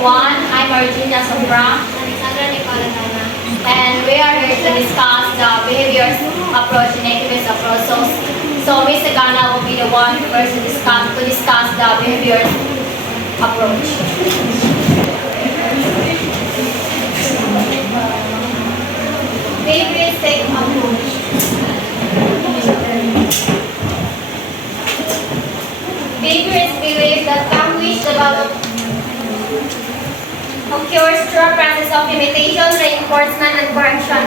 everyone. I'm Arjuna Sombra. And we are here to discuss the behaviorist approach and nativist approach. So Ms. Sagana will be the one first to discuss the behaviorist approach. Behavioristic approach. Behaviorists believe that language development occurs through a process of imitation, reinforcement, and correction,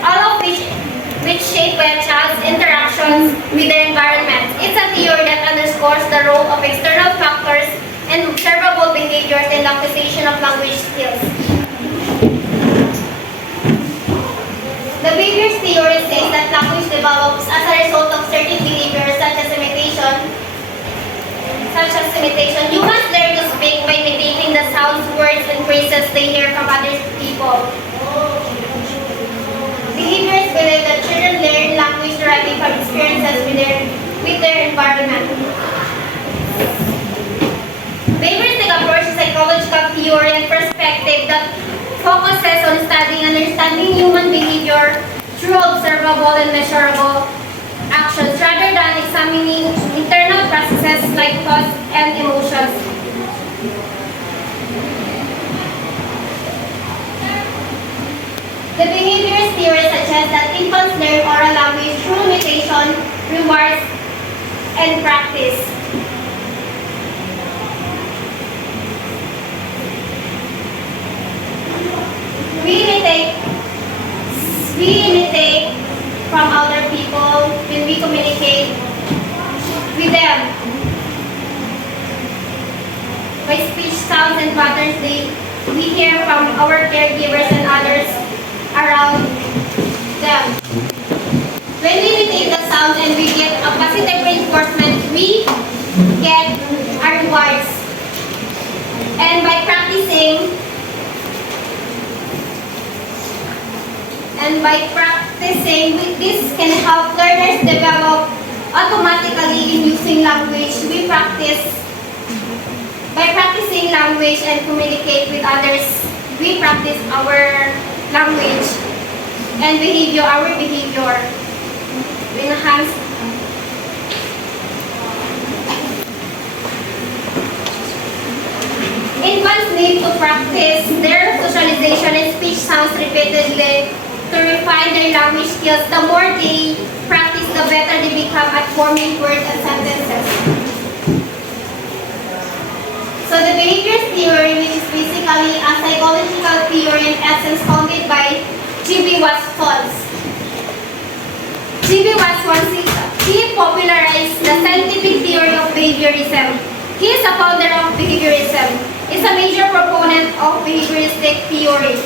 all of which shape by a child's interactions with their environment. It's a theory that underscores the role of external factors and observable behaviors in the acquisition of language skills. The behaviorist theory says that language develops as a result of certain behaviors such as imitation. Humans learn to speak by imitating the sounds, words, and phrases they hear from other people. Behaviorists believe that children learn language deriving from experiences with their environment. Behavioristic approach is a psychological theory and perspective that focuses on studying and understanding human behavior through observable and measurable actions rather than examining internal processes like thoughts and emotions. The behaviorist theory suggests that infants learn oral language through imitation, rewards, and practice. We imitate from other people when we communicate with them by speech, sounds, and patterns we hear from our caregivers and others around them. When we imitate the sound and we get a positive reinforcement, we get our rewards. And by practicing, this can help learners develop automatically in using language. By practicing language and communicate with others, we practice our language and our behavior. We enhance infants need to practice their socialization and speech sounds repeatedly to refine their language skills. The more they practice, the better they become at forming words and sentences. So the behaviorist theory, which is basically a psychological theory in essence founded by G.B. Watson. G.B. Watson, he popularized the scientific theory of behaviorism. He is a founder of behaviorism. He is a major proponent of behavioristic theory.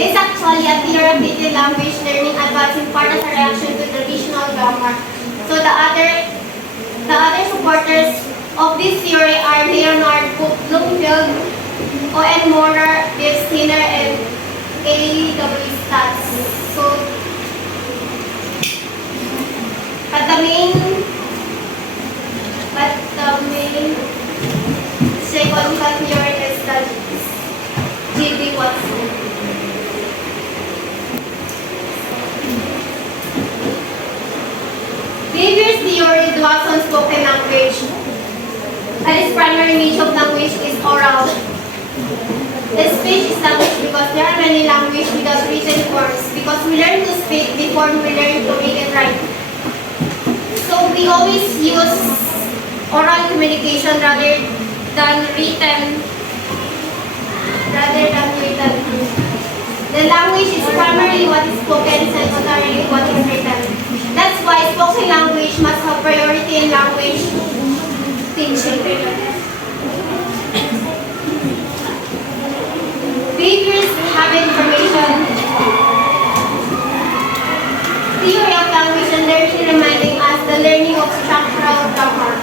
It's actually a therapeutic language learning advanced in part as a reaction to traditional grammar. So the other supporters of this theory are Leonard Bloomfield, O.N. Moore, Dave Skinner, and A.W. Stutz. But the main psychological theory is that G.B. Watson. Behaviorist theory dwells on spoken language, and its primary means of language is oral. The speech is language because there are many languages without written forms, because we learn to speak before we learn to read and write. So we always use oral communication rather than written. The language is primarily what is spoken, secondarily what is written. That's why spoken language must have priority in language teaching. Behaviorists have information theory of language and learning, reminding us the learning of structural grammar.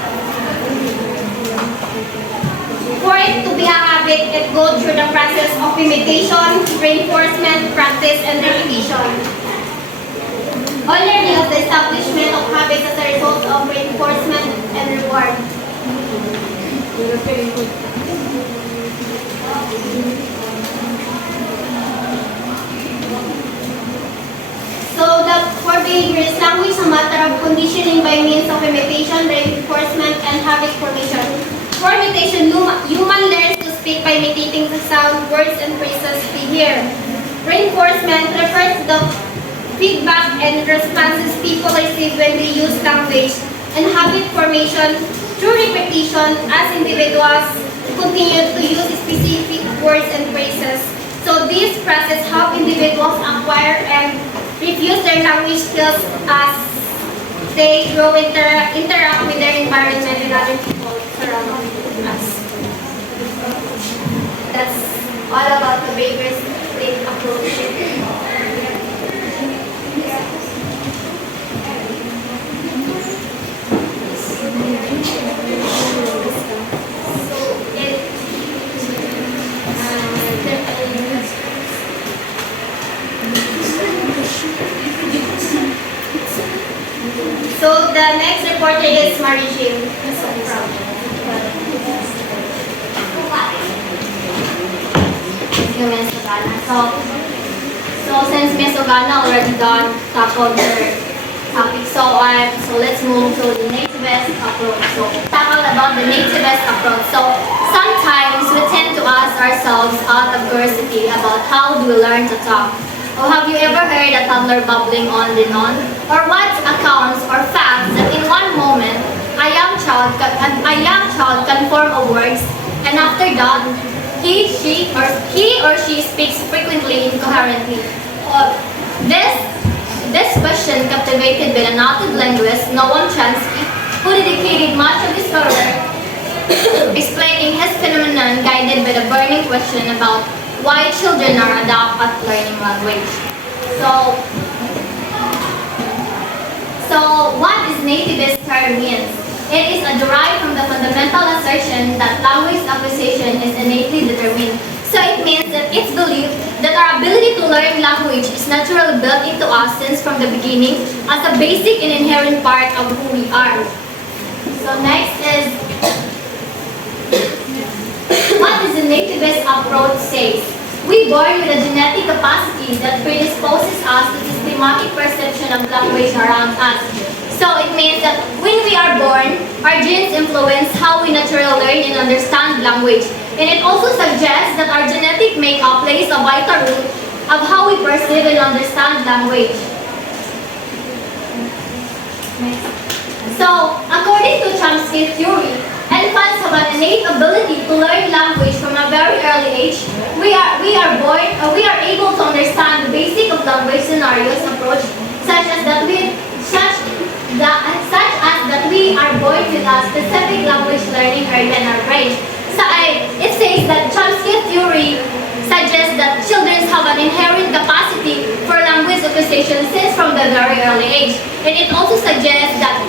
For it to be a habit, it goes through the process of imitation, reinforcement, practice, and repetition. All learning is the establishment of habits as a result association, human learns to speak by imitating the sound, words, and phrases they hear. Reinforcement refers to the feedback and responses people receive when they use language, and habit formation through repetition as individuals continue to use specific words and phrases. So this process helps individuals acquire and refuse their language skills as they grow interact with their environment and other people surrounding us. That's all about the behaviorist approach. So the next reporter is Mary Jane. So since Ms. Ogana already done tackled her topic, so let's move to the nativist approach. So tackle about the nativist approach. So sometimes we tend to ask ourselves out of curiosity about how do we learn to talk. Or have you ever heard a toddler babbling on and on? Or what accounts or facts that in one moment a young child can form a words, and after that he or she speaks frequently incoherently. This question captivated by a noted linguist, Noam Chomsky, who dedicated much of his career explaining his phenomenon, guided by the burning question about why children are adept at learning language. So what is nativist term means? It is derived from the fundamental assertion that language acquisition is innately determined. So it means that it's believed that our ability to learn language is naturally built into us since from the beginning as a basic and inherent part of who we are. So next is, what does the nativist approach say? We born with a genetic capacity that predisposes us to systematic perception of language around us. So it means that when we are born, our genes influence how we naturally learn and understand language. And it also suggests that our genetic makeup plays a vital role of how we perceive and understand language. So, according to Chomsky's theory, infants have an innate ability to learn language from a very early age. We are able to understand the basic of language scenarios approach, such as that we are born with a specific language learning area in our brain. So it says that Chomsky's theory suggests that children have an inherent capacity for language acquisition since from the very early age, and it also suggests that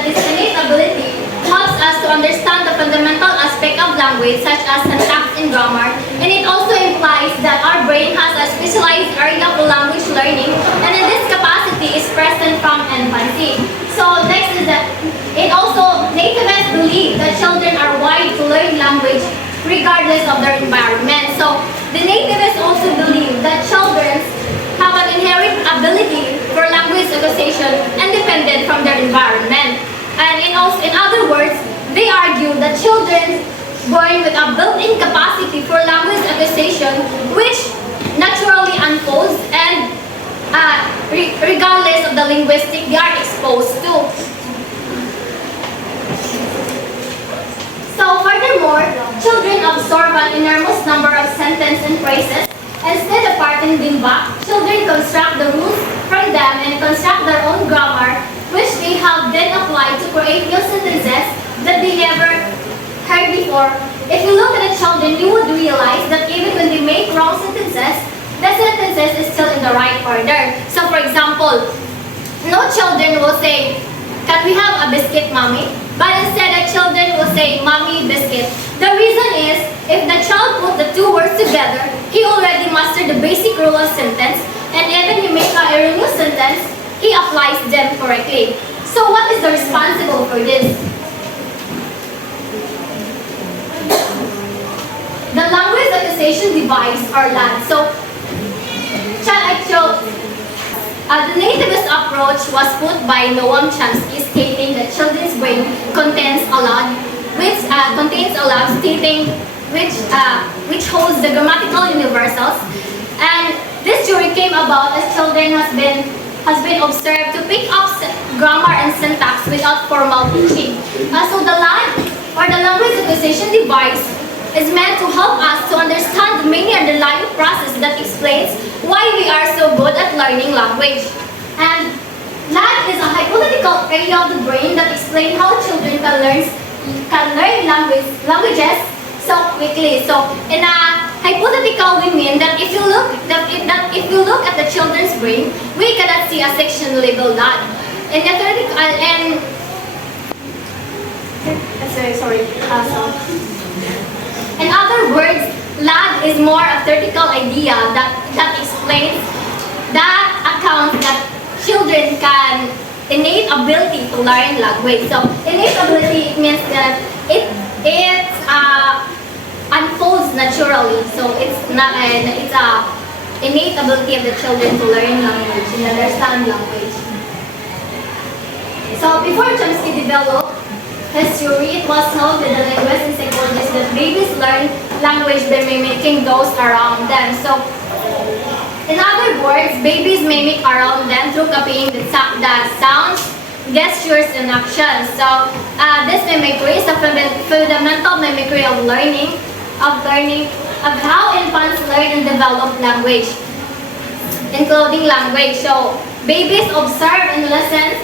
this innate ability helps us to understand the fundamental aspect of language, such as syntax and grammar, and it also implies that our brain has a specialized area for language learning, and then this capacity is present from infancy. So next is that nativists believe that children are wired to learn language regardless of their environment. So the nativists also believe that children have an inherent ability for language acquisition independent from their environment. And in other words, they argue that children born with a built-in capacity for language acquisition, which naturally unfolds and regardless of the linguistic they are exposed to. So furthermore, children absorb an enormous number of sentences and phrases. Instead of parting them back, children construct the rules from them and construct their own grammar, which they have then applied to create new sentences that they never heard before. If you look at the children, you would realize that even when they make wrong sentences, the sentences is still in the right order. So for example, no children will say, "Can we have a biscuit, mommy?" But instead, the children will say, "Mommy, biscuit." The reason is, if the child put the two words together, he already mastered the basic rule of sentence, and even he makes a erroneous sentence, he applies them correctly. So what is the responsible for this? The language acquisition acquisition device or LAD. So, the nativist approach was put by Noam Chomsky, stating that children's brain contains a lot, which holds the grammatical universals. And this theory came about as children has been observed to pick up grammar and syntax without formal teaching. So the LAD, or the language acquisition device, is meant to help us to understand the many underlying process that explains why we are so good at learning language. And LAD is a hypothetical area of the brain that explains how children can learn languages so quickly. So in a hypothetical, we mean that if you look at the children's brain, we cannot see a section labeled LAD. In other words, LAD is more a theoretical idea that explains that account that children can innate ability to learn language. So innate ability, it means that it unfolds naturally. So it's a innate ability of the children to learn language and understand language. So before Chomsky developed his theory, it was held with the linguists and psychologists that babies learn language by mimicking those around them. So, in other words, babies mimic around them through copying the sounds, gestures, and actions. So, this mimicry is a fundamental mimicry of how infants learn and develop language, including language. So, babies observe and listen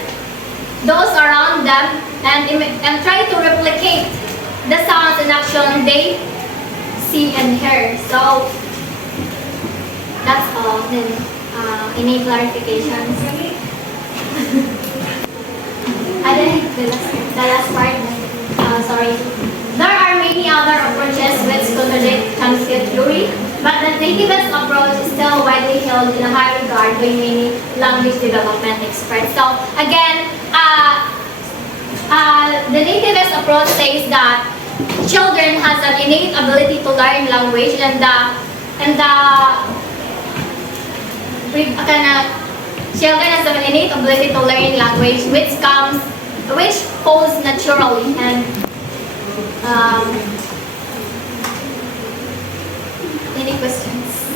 those around them and try to replicate the sounds and action they see and hear. So that's all. Then any clarifications? I didn't the last part. Sorry. There are many other approaches which contradict Chomsky's theory, but the nativist approach is still widely held in a high regard by many language development experts. So again, the nativist approach says that children has an innate ability to learn language, and children has an innate ability to learn language, which falls naturally. And any questions?